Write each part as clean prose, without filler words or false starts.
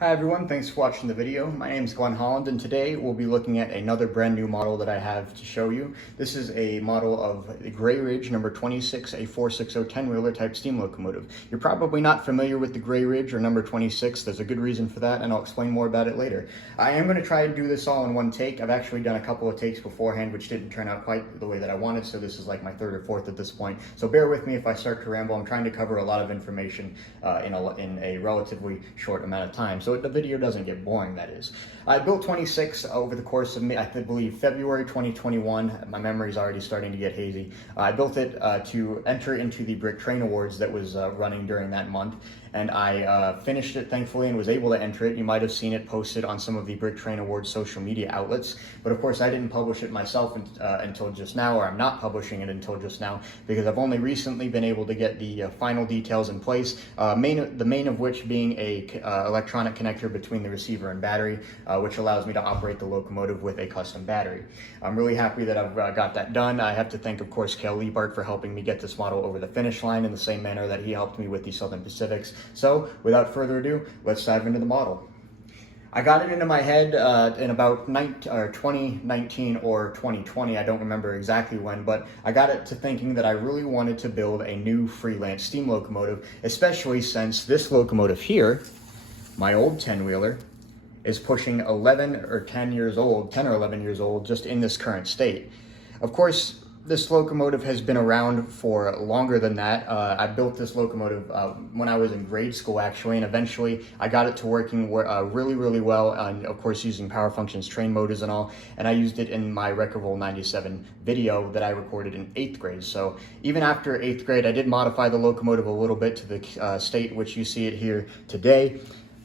Hi everyone, thanks for watching the video. My name is Holland, and today we'll be looking at another brand new model that I have to show you. This is a model of the Gray Ridge number 26, a 460 10-wheeler type steam locomotive. You're probably not familiar with the Gray Ridge or number 26. There's a good reason for that, and I'll explain more about it later. I am going to try and do this all in one take. I've actually done a couple of takes beforehand, which didn't turn out quite the way that I wanted, so this is like my third or fourth at this point. So bear with me if I start to ramble. I'm trying to cover a lot of information in a relatively short amount of time, so the video doesn't get boring, that is. I built 26 over the course of, I believe, February 2021. My memory's already starting to get hazy. I built it to enter into the Brick Train Awards that was running during that month, and I finished it thankfully and was able to enter it. You might have seen it posted on some of the Brick Train Awards social media outlets, but of course I didn't publish it myself until just now, or I'm not publishing it until just now, because I've only recently been able to get the final details in place, the main of which being a electronic connector between the receiver and battery, which allows me to operate the locomotive with a custom battery. I'm really happy that I've got that done. I have to thank, of course, Cal Liebart for helping me get this model over the finish line in the same manner that he helped me with the Southern Pacifics. So, without further ado, let's dive into the model. I got it into my head in about 2019 or 2020, I don't remember exactly when, but I got it to thinking that I really wanted to build a new freelance steam locomotive, especially since this locomotive here, my old 10-wheeler, is pushing 11 or 10 years old, 10 or 11 years old, just in this current state. Of course, this locomotive has been around for longer than that. I built this locomotive when I was in grade school, actually, and eventually I got it to working really well, and of course using Power Functions train motors and all, and I used it in my Wreckerville 97 video that I recorded in 8th grade. So even after 8th grade, I did modify the locomotive a little bit to the state which you see it here today.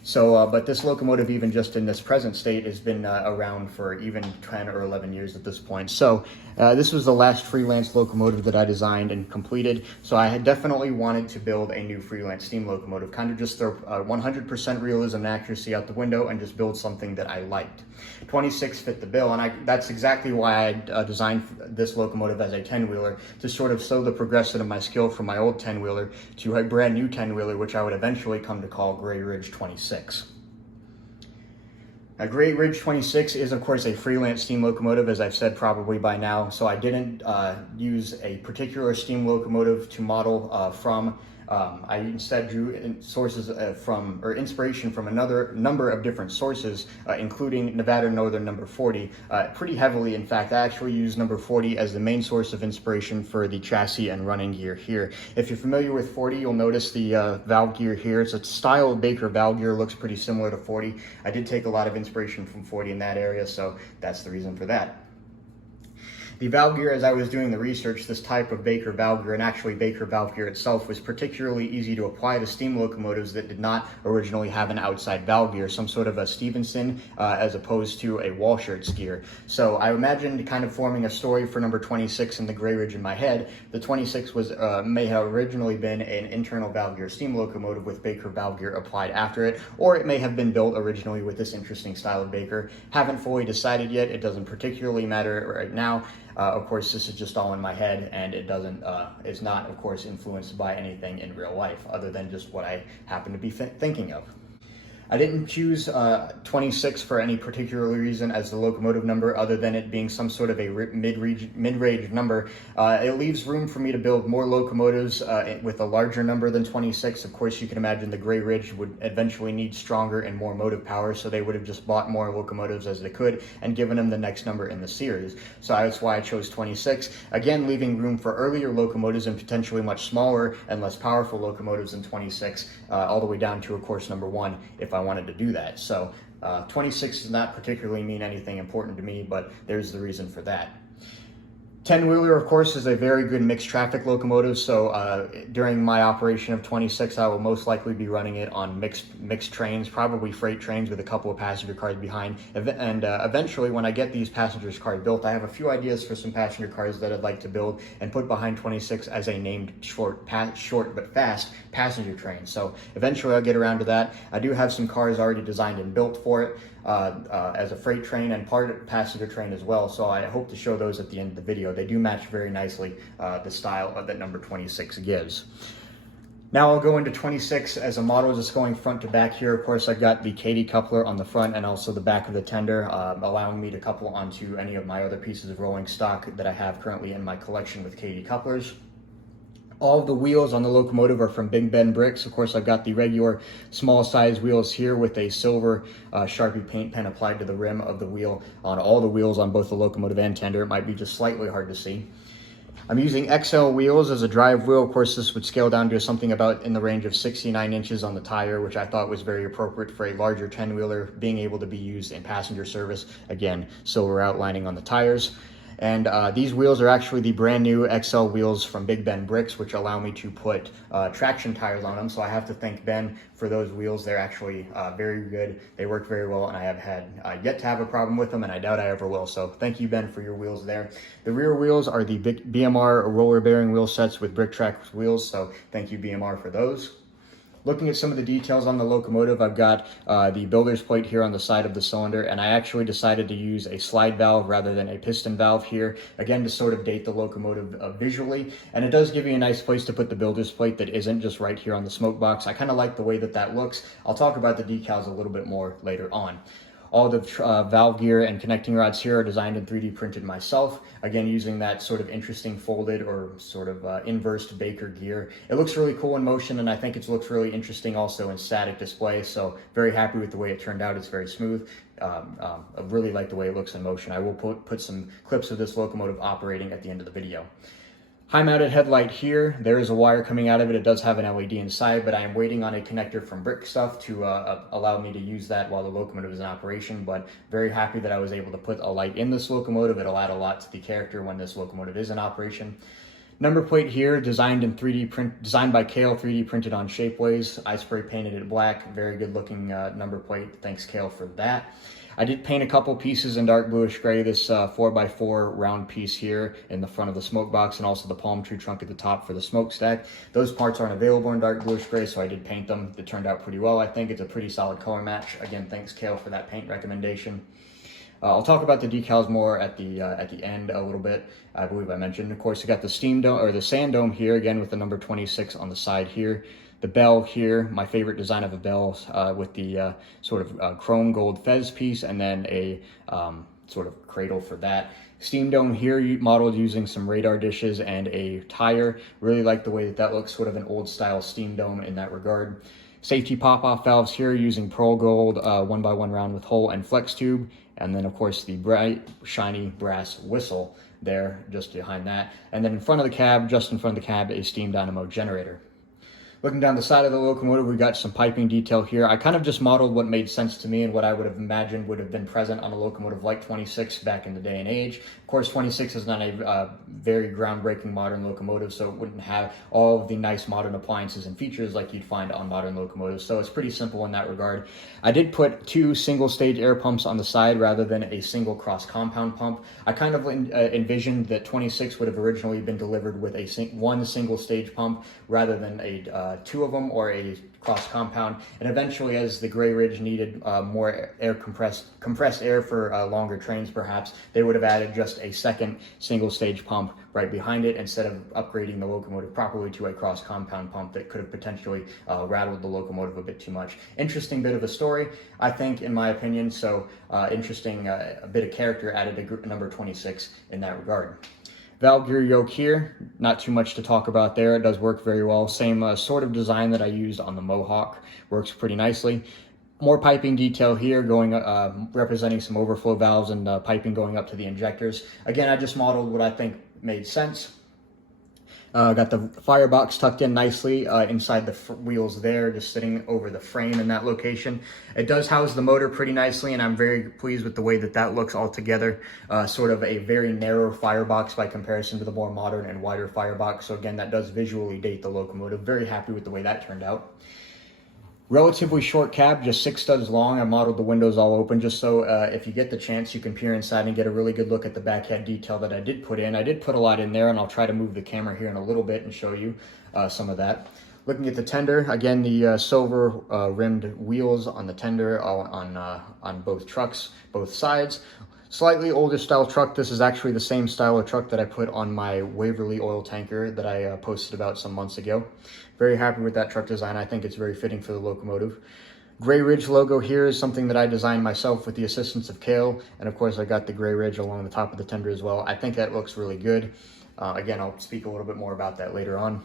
So, but this locomotive, even just in this present state, has been around for even 10 or 11 years at this point. So this was the last freelance locomotive that I designed and completed. So I had definitely wanted to build a new freelance steam locomotive, kind of just throw 100% realism and accuracy out the window and just build something that I liked. 26 fit the bill, and that's exactly why I designed this locomotive as a 10-wheeler, to sort of show the progression of my skill from my old 10-wheeler to a brand new 10-wheeler, which I would eventually come to call Gray Ridge 26. Now, Gray Ridge 26 is, of course, a freelance steam locomotive, as I've said probably by now, so I didn't use a particular steam locomotive to model from. I instead drew sources inspiration from another number of different sources, including Nevada Northern number 40, pretty heavily. In fact, I actually used number 40 as the main source of inspiration for the chassis and running gear here. If you're familiar with 40, you'll notice the valve gear here. It's a style of Baker valve gear, looks pretty similar to 40. I did take a lot of inspiration from 40 in that area, so that's the reason for that. The valve gear, as I was doing the research, this type of Baker valve gear, and actually Baker valve gear itself, was particularly easy to apply to steam locomotives that did not originally have an outside valve gear, some sort of a Stevenson as opposed to a Walschaerts gear. So I imagined kind of forming a story for number 26 in the Gray Ridge in my head. The 26 was may have originally been an internal valve gear steam locomotive with Baker valve gear applied after it, or it may have been built originally with this interesting style of Baker. Haven't fully decided yet. It doesn't particularly matter right now. Of course, this is just all in my head, and it is not, of course, influenced by anything in real life, other than just what I happen to be thinking of. I didn't choose 26 for any particular reason as the locomotive number, other than it being some sort of a mid-range number. It leaves room for me to build more locomotives with a larger number than 26. Of course, you can imagine the Gray Ridge would eventually need stronger and more motive power, so they would have just bought more locomotives as they could and given them the next number in the series. So that's why I chose 26. Again, leaving room for earlier locomotives and potentially much smaller and less powerful locomotives than 26, all the way down to, of course, number 1, if I wanted to do that. So 26 does not particularly mean anything important to me, but there's the reason for that. 10-wheeler, of course, is a very good mixed traffic locomotive, so during my operation of 26, I will most likely be running it on mixed trains, probably freight trains with a couple of passenger cars behind. And eventually, when I get these passenger cars built, I have a few ideas for some passenger cars that I'd like to build and put behind 26 as a named short but fast passenger train. So eventually I'll get around to that. I do have some cars already designed and built for it as a freight train and part passenger train as well, so I hope to show those at the end of the video. They do match very nicely the style that number 26 gives. Now I'll go into 26 as a model, just going front to back here. Of course, I've got the Katy coupler on the front and also the back of the tender, allowing me to couple onto any of my other pieces of rolling stock that I have currently in my collection with Katy couplers. All of the wheels on the Locomotive are from Big Ben bricks. Of course, I've got the regular small size wheels here with a silver Sharpie paint pen applied to the rim of the wheel on all the wheels on both the Locomotive and tender. It might be just slightly hard to see. I'm using XL wheels as a drive wheel. Of course, this would scale down to something about in the range of 69 inches on the tire, which I thought was very appropriate for a larger 10-wheeler being able to be used in passenger service. Again, silver outlining on the tires. And these wheels are actually the brand new XL wheels from Big Ben Bricks, which allow me to put traction tires on them. So I have to thank Ben for those wheels. They're actually very good. They work very well, and I have had yet to have a problem with them, and I doubt I ever will. So thank you, Ben, for your wheels there. The rear wheels are the BMR roller bearing wheel sets with Brick Track wheels. So thank you, BMR, for those. Looking at some of the details on the Locomotive, I've got the builder's plate here on the side of the cylinder, and I actually decided to use a slide valve rather than a piston valve here, again, to sort of date the Locomotive visually. And it does give you a nice place to put the builder's plate that isn't just right here on the smoke box. I kind of like the way that that looks. I'll talk about the decals a little bit more later on. All the valve gear and connecting rods here are designed and 3D printed myself. Again, using that sort of interesting folded or sort of inversed Baker gear. It looks really cool in motion, and I think it looks really interesting also in static display. So very happy with the way it turned out. It's very smooth. I really like the way it looks in motion. I will put some clips of this Locomotive operating at the end of the video. High mounted headlight here. There is a wire coming out of it. It does have an LED inside, but I am waiting on a connector from Brick Stuff to allow me to use that while the Locomotive is in operation. But very happy that I was able to put a light in this Locomotive. It'll add a lot to the character when this Locomotive is in operation. Number plate here, designed by Kale, 3D printed on Shapeways. I spray painted it black. Very good looking number plate. Thanks, Kale, for that. I did paint a couple pieces in dark bluish gray, this 4x4 round piece here in the front of the smoke box, and also the palm tree trunk at the top for the smokestack. Those parts aren't available in dark bluish gray, so I did paint them. It turned out pretty well. I think it's a pretty solid color match. Again, thanks, Kale, for that paint recommendation. I'll talk about the decals more at the end a little bit. I believe I mentioned, of course, you got the steam dome or the sand dome here, again with the number 26 on the side here. The bell here, my favorite design of a bell with the sort of chrome gold fez piece, and then a sort of cradle for that. Steam dome here, modeled using some radar dishes and a tire. Really like the way that that looks, sort of an old style steam dome in that regard. Safety pop-off valves here using pearl gold 1x1 round with hole and flex tube. And then of course the bright, shiny brass whistle there just behind that. And then in front of the cab, just in front of the cab, a steam dynamo generator. Looking down the side of the Locomotive, we got some piping detail here. I kind of just modeled what made sense to me and what I would have imagined would have been present on a Locomotive like 26 back in the day and age. Of course, 26 is not a very groundbreaking modern locomotive, so it wouldn't have all of the nice modern appliances and features like you'd find on modern locomotives. So it's pretty simple in that regard. I did put 2 single-stage air pumps on the side rather than a single cross-compound pump. I kind of envisioned that 26 would have originally been delivered with one single-stage pump rather than 2 of them or a cross compound, and eventually as the Gray Ridge needed more air compressed air for longer trains perhaps, they would have added just a second single stage pump right behind it instead of upgrading the Locomotive properly to a cross compound pump that could have potentially rattled the Locomotive a bit too much. Interesting bit of a story, I think, in my opinion, so interesting a bit of character added to group number 26 in that regard. Valve gear yoke here, not too much to talk about there. It does work very well. Same sort of design that I used on the Mohawk. Works pretty nicely. More piping detail here, going representing some overflow valves and piping going up to the injectors. Again, I just modeled what I think made sense. Got the firebox tucked in nicely inside the wheels there, just sitting over the frame in that location. It does house the motor pretty nicely, and I'm very pleased with the way that that looks all together. Sort of a very narrow firebox by comparison to the more modern and wider firebox. So again, that does visually date the Locomotive. Very happy with the way that turned out. Relatively short cab, just 6 studs long. I modeled the windows all open just so if you get the chance, you can peer inside and get a really good look at the back head detail that I did put in. I did put a lot in there, and I'll try to move the camera here in a little bit and show you some of that. Looking at the tender, again, the silver rimmed wheels on the tender on both trucks, both sides. Slightly older style truck. This is actually the same style of truck that I put on my Waverly oil tanker that I posted about some months ago. Very happy with that truck design. I think it's very fitting for the Locomotive. Gray Ridge logo here is something that I designed myself with the assistance of Kale. And of course I got the Gray Ridge along the top of the tender as well. I think that looks really good. Again, I'll speak a little bit more about that later on.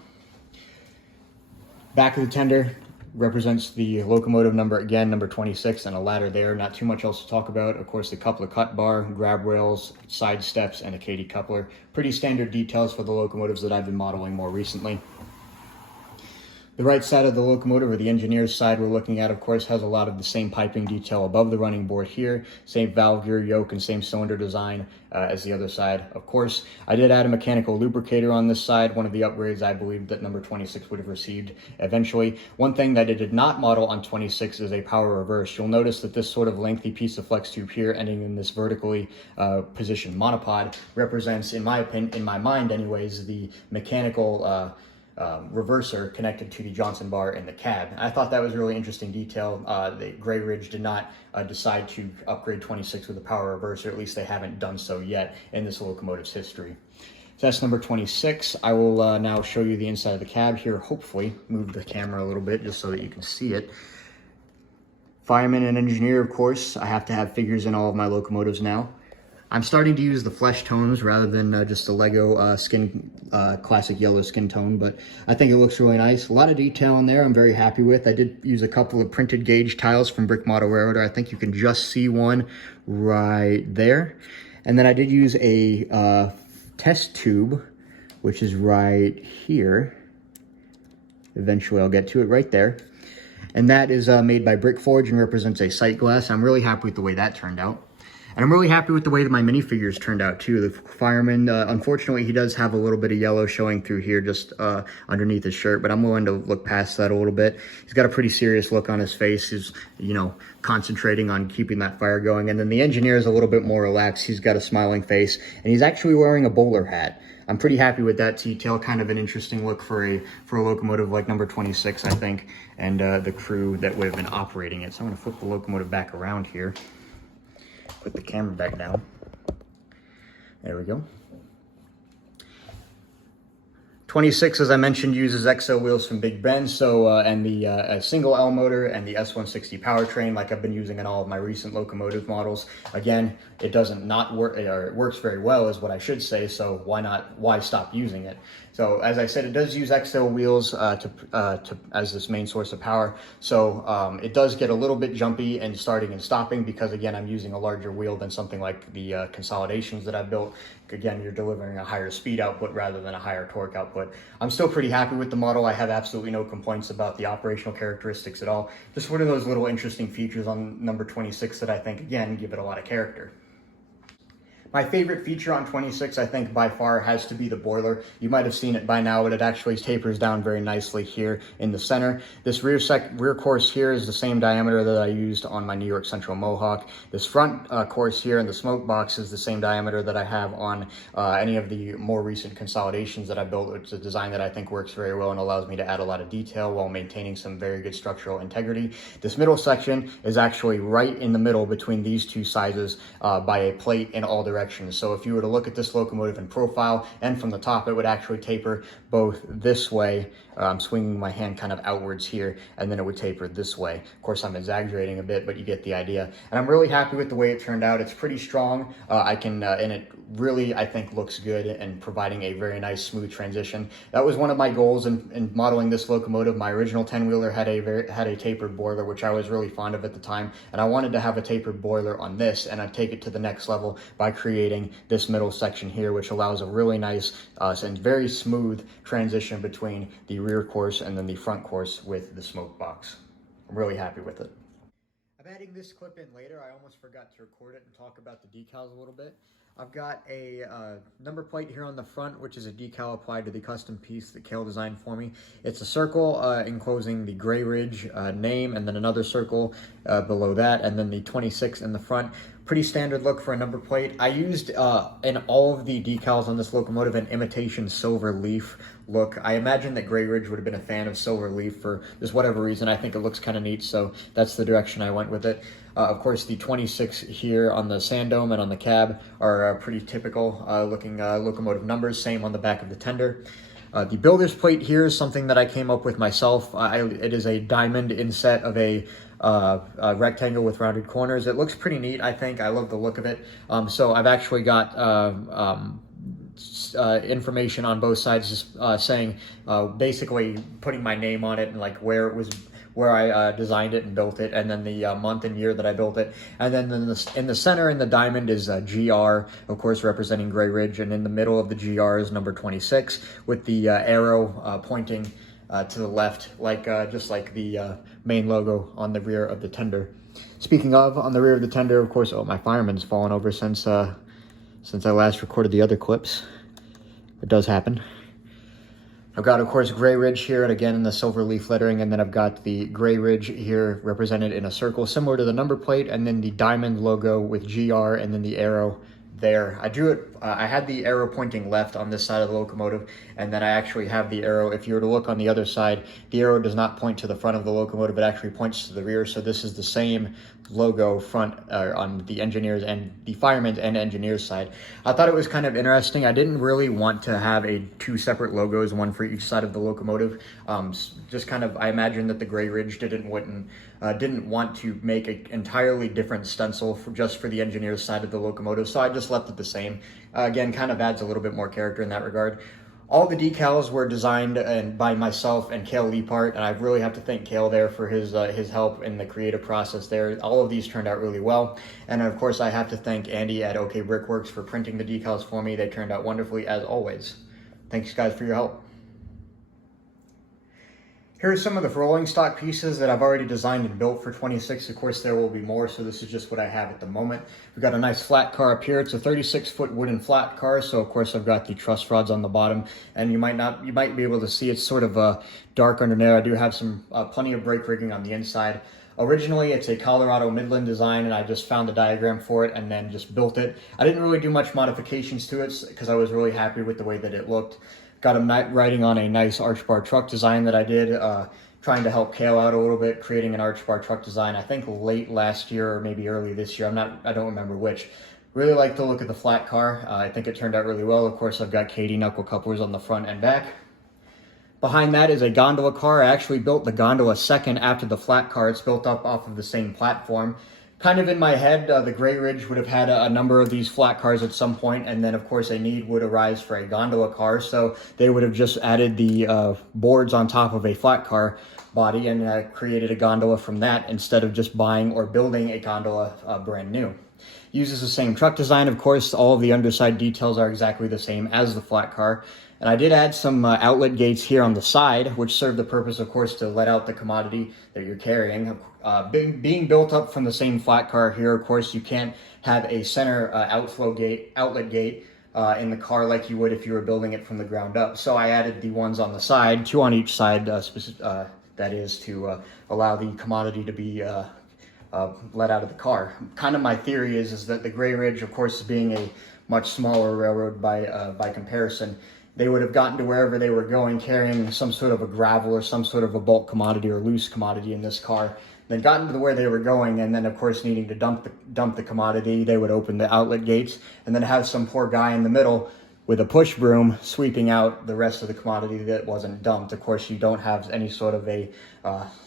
Back of the tender represents the Locomotive number, again, number 26, and a ladder there. Not too much else to talk about. Of course, the coupler cut bar, grab rails, side steps, and a Katy coupler. Pretty standard details for the Locomotives that I've been modeling more recently. The right side of the Locomotive, or the engineer's side we're looking at, of course, has a lot of the same piping detail above the running board here. Same valve gear yoke and same cylinder design as the other side. Of course, I did add a mechanical lubricator on this side, one of the upgrades I believe that number 26 would have received eventually. One thing that I did not model on 26 is a power reverse. You'll notice that this sort of lengthy piece of flex tube here, ending in this vertically positioned monopod, represents, in my opinion, in my mind anyways, the mechanical reverser connected to the Johnson bar in the cab. I thought that was a really interesting detail. The Gray Ridge did not decide to upgrade 26 with a power reverser, at least they haven't done so yet in this Locomotive's history. So that's number 26. I will now show you the inside of the cab here, hopefully. Move the camera a little bit just so that you can see it. Fireman and engineer, of course. I have to have figures in all of my Locomotives now. I'm starting to use the flesh tones rather than just the Lego skin, classic yellow skin tone, but I think it looks really nice. A lot of detail in there I'm very happy with. I did use a couple of printed gauge tiles from Brick Model Railroader. I think you can just see one right there. And then I did use a test tube, which is right here. Eventually I'll get to it right there. And that is made by Brick Forge and represents a sight glass. I'm really happy with the way that turned out. And I'm really happy with the way that my minifigures turned out too. The fireman, unfortunately, he does have a little bit of yellow showing through here just underneath his shirt, but I'm willing to look past that a little bit. He's got a pretty serious look on his face. He's, you know, concentrating on keeping that fire going. And then the engineer is a little bit more relaxed. He's got a smiling face, and he's actually wearing a bowler hat. I'm pretty happy with that detail. Kind of an interesting look for a Locomotive like number 26, I think, and the crew that would have been operating it. So I'm going to flip the Locomotive back around here. Put the camera back down. There we go. 26, as I mentioned, uses XO wheels from Big Ben, so and the single L motor and the S160 powertrain, like I've been using in all of my recent Locomotive models. Again, it doesn't not work, or it works very well, is what I should say. So why stop using it? So as I said, it does use XO wheels as this main source of power. So it does get a little bit jumpy in starting and stopping because, again, I'm using a larger wheel than something like the Consolidations that I've built. Again, you're delivering a higher speed output rather than a higher torque output. I'm still pretty happy with the model. I have absolutely no complaints about the operational characteristics at all. Just one of those little interesting features on number 26 that I think, again, give it a lot of character. My favorite feature on 26, I think, by far has to be the boiler. You might have seen it by now, but it actually tapers down very nicely here in the center. This rear course here is the same diameter that I used on my New York Central Mohawk. This front course here in the smoke box is the same diameter that I have on any of the more recent Consolidations that I built. It's a design that I think works very well and allows me to add a lot of detail while maintaining some very good structural integrity. This middle section is actually right in the middle between these two sizes by a plate in all directions. So if you were to look at this Locomotive in profile and from the top, it would actually taper both this way. I'm swinging my hand kind of outwards here, and then it would taper this way. Of course, I'm exaggerating a bit, but you get the idea. And I'm really happy with the way it turned out. It's pretty strong. And it really, I think, looks good and providing a very nice, smooth transition. That was one of my goals in modeling this Locomotive. My original 10-wheeler had a tapered boiler, which I was really fond of at the time, and I wanted to have a tapered boiler on this, and I'd take it to the next level by creating this middle section here, which allows a really nice and very smooth transition between the rear course and then the front course with the smoke box. I'm really happy with it. I'm adding this clip in later. I almost forgot to record it and talk about the decals a little bit. I've got a number plate here on the front, which is a decal applied to the custom piece that Kale designed for me. It's a circle enclosing the Gray Ridge name, and then another circle below that, and then the 26 in the front. Pretty standard look for a number plate. I used in all of the decals on this locomotive an imitation silver leaf look. I imagine that Gray Ridge would have been a fan of silver leaf for just whatever reason. I think it looks kind of neat, so that's the direction I went with it. Of course, the 26 here on the sand dome and on the cab are pretty typical looking locomotive numbers, same on the back of the tender. The builder's plate here is something that I came up with myself. It is a diamond inset of a rectangle with rounded corners. It looks pretty neat, I think. I love the look of it. So I've actually got information on both sides, just saying basically putting my name on it and like where I designed it and built it, and then the month and year that I built it. And then in the center in the diamond is GR, of course representing Gray Ridge, and in the middle of the GR is number 26 with the arrow pointing to the left, like just like the main logo on the rear of the tender. Speaking of, on the rear of the tender, of course, oh, my fireman's fallen over since I last recorded the other clips. It does happen. I've got, of course, Gray Ridge here, and again in the silver leaf lettering, and then I've got the Gray Ridge here represented in a circle similar to the number plate, and then the diamond logo with GR, and then the arrow there. I drew it, I had the arrow pointing left on this side of the locomotive, and then I actually have the arrow, if you were to look on the other side, the arrow does not point to the front of the locomotive, it actually points to the rear, so this is the same logo front on the engineers and the firemen's and engineers side. I thought it was kind of interesting. I didn't really want to have two separate logos, one for each side of the locomotive. Just kind of, I imagine that the Gray Ridge didn't want to make an entirely different stencil just for the engineers side of the locomotive, so I just left it the same. Again, kind of adds a little bit more character in that regard. All the decals were designed by myself and Kale Leapart, and I really have to thank Kale there for his help in the creative process there. All of these turned out really well. And of course, I have to thank Andy at OK Brickworks for printing the decals for me. They turned out wonderfully as always. Thanks guys for your help. Here are some of the rolling stock pieces that I've already designed and built for 26. Of course, there will be more, so this is just what I have at the moment. We've got a nice flat car up here. It's a 36-foot wooden flat car, so of course I've got the truss rods on the bottom, and you might be able to see it's sort of dark under there. I do have some plenty of brake rigging on the inside. Originally, it's a Colorado Midland design, and I just found the diagram for it and then just built it. I didn't really do much modifications to it because I was really happy with the way that it looked. Got him riding on a nice arch bar truck design that I did, trying to help Kale out a little bit, creating an arch bar truck design, I think late last year or maybe early this year. I don't remember which. Really like the look of the flat car. I think it turned out really well. Of course, I've got Katie knuckle couplers on the front and back. Behind that is a gondola car. I actually built the gondola second after the flat car. It's built up off of the same platform. Kind of in my head, the Gray Ridge would have had a number of these flat cars at some point, and then of course a need would arise for a gondola car, so they would have just added the boards on top of a flat car body and created a gondola from that instead of just buying or building a gondola brand new. Uses the same truck design, of course. All of the underside details are exactly the same as the flat car. And I did add some outlet gates here on the side, which serve the purpose, of course, to let out the commodity that you're carrying. Being built up from the same flat car here, of course, you can't have a center outlet gate in the car like you would if you were building it from the ground up. So I added the ones on the side, two on each side, that is to allow the commodity to be let out of the car. Kind of my theory is that the Gray Ridge, of course, being a much smaller railroad by comparison, they would have gotten to wherever they were going carrying some sort of a gravel or some sort of a bulk commodity or loose commodity in this car. Then gotten to where they were going, and then of course needing to dump the commodity, they would open the outlet gates and then have some poor guy in the middle with a push broom sweeping out the rest of the commodity that wasn't dumped. Of course, you don't have any sort of a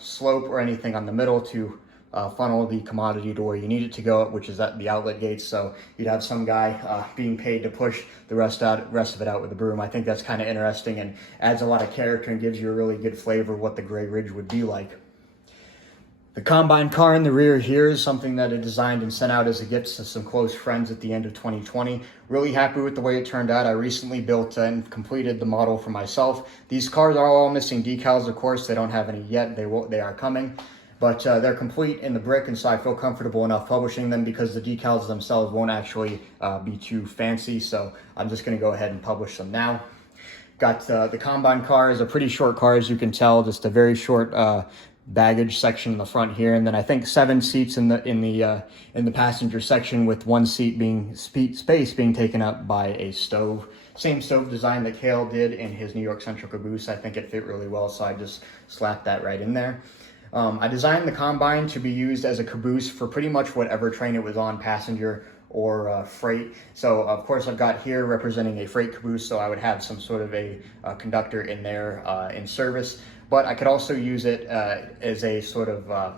slope or anything on the middle to funnel the commodity to where you need it to go, which is at the outlet gates. So you'd have some guy being paid to push the rest of it out with a broom. I think that's kind of interesting and adds a lot of character and gives you a really good flavor of what the Gray Ridge would be like. The combine car in the rear here is something that I designed and sent out as a gift to some close friends at the end of 2020. Really happy with the way it turned out. I recently built and completed the model for myself. These cars are all missing decals, of course. They don't have any yet. They are coming. but they're complete in the brick, and so I feel comfortable enough publishing them because the decals themselves won't actually be too fancy, so I'm just going to go ahead and publish them now. Got the combine car is a pretty short car, as you can tell, just a very short baggage section in the front here, and then I think 7 seats in the passenger section, with 1 seat being space being taken up by a stove. Same stove design that Cale did in his New York Central caboose. I think it fit really well, so I just slapped that right in there. I designed the combine to be used as a caboose for pretty much whatever train it was on, passenger or freight. So of course I've got here representing a freight caboose, so I would have some sort of a conductor in there in service, but I could also use it as a sort of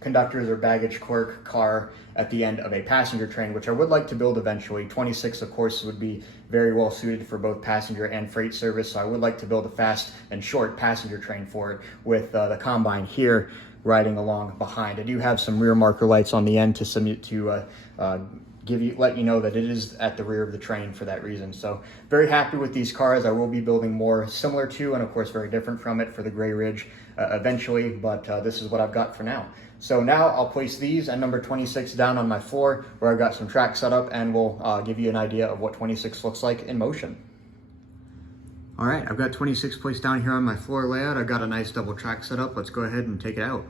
conductors or baggage clerk car at the end of a passenger train, which I would like to build eventually. 26 of course would be very well suited for both passenger and freight service, so I would like to build a fast and short passenger train for it, with the combine here riding along behind. I do have some rear marker lights on the end to let you know that it is at the rear of the train for that reason. So very happy with these cars. I will be building more similar to, and of course very different from it, for the Gray Ridge eventually, but this is what I've got for now. So now I'll place these and number 26 down on my floor where I've got some tracks set up, and we'll give you an idea of what 26 looks like in motion. All right, I've got 26 placed down here on my floor layout. I've got a nice double track set up. Let's go ahead and take it out.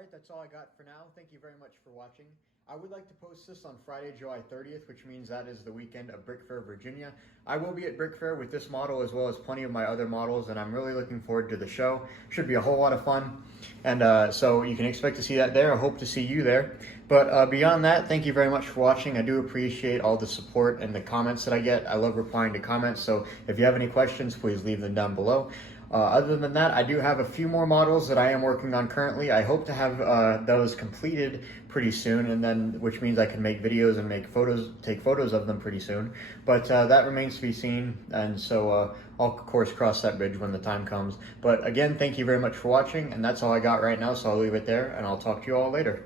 Alright, that's all I got for now. Thank you very much for watching. I would like to post this on Friday, July 30th, which means that is the weekend of Brick Fair, Virginia. I will be at Brick Fair with this model as well as plenty of my other models, and I'm really looking forward to the show. Should be a whole lot of fun, and so you can expect to see that there. I hope to see you there. But beyond that, thank you very much for watching. I do appreciate all the support and the comments that I get. I love replying to comments, so if you have any questions, please leave them down below. Other than that, I do have a few more models that I am working on currently. I hope to have those completed pretty soon, and then which means I can make videos and take photos of them pretty soon. But that remains to be seen, and so I'll of course cross that bridge when the time comes. But again, thank you very much for watching, and that's all I got right now, so I'll leave it there, and I'll talk to you all later.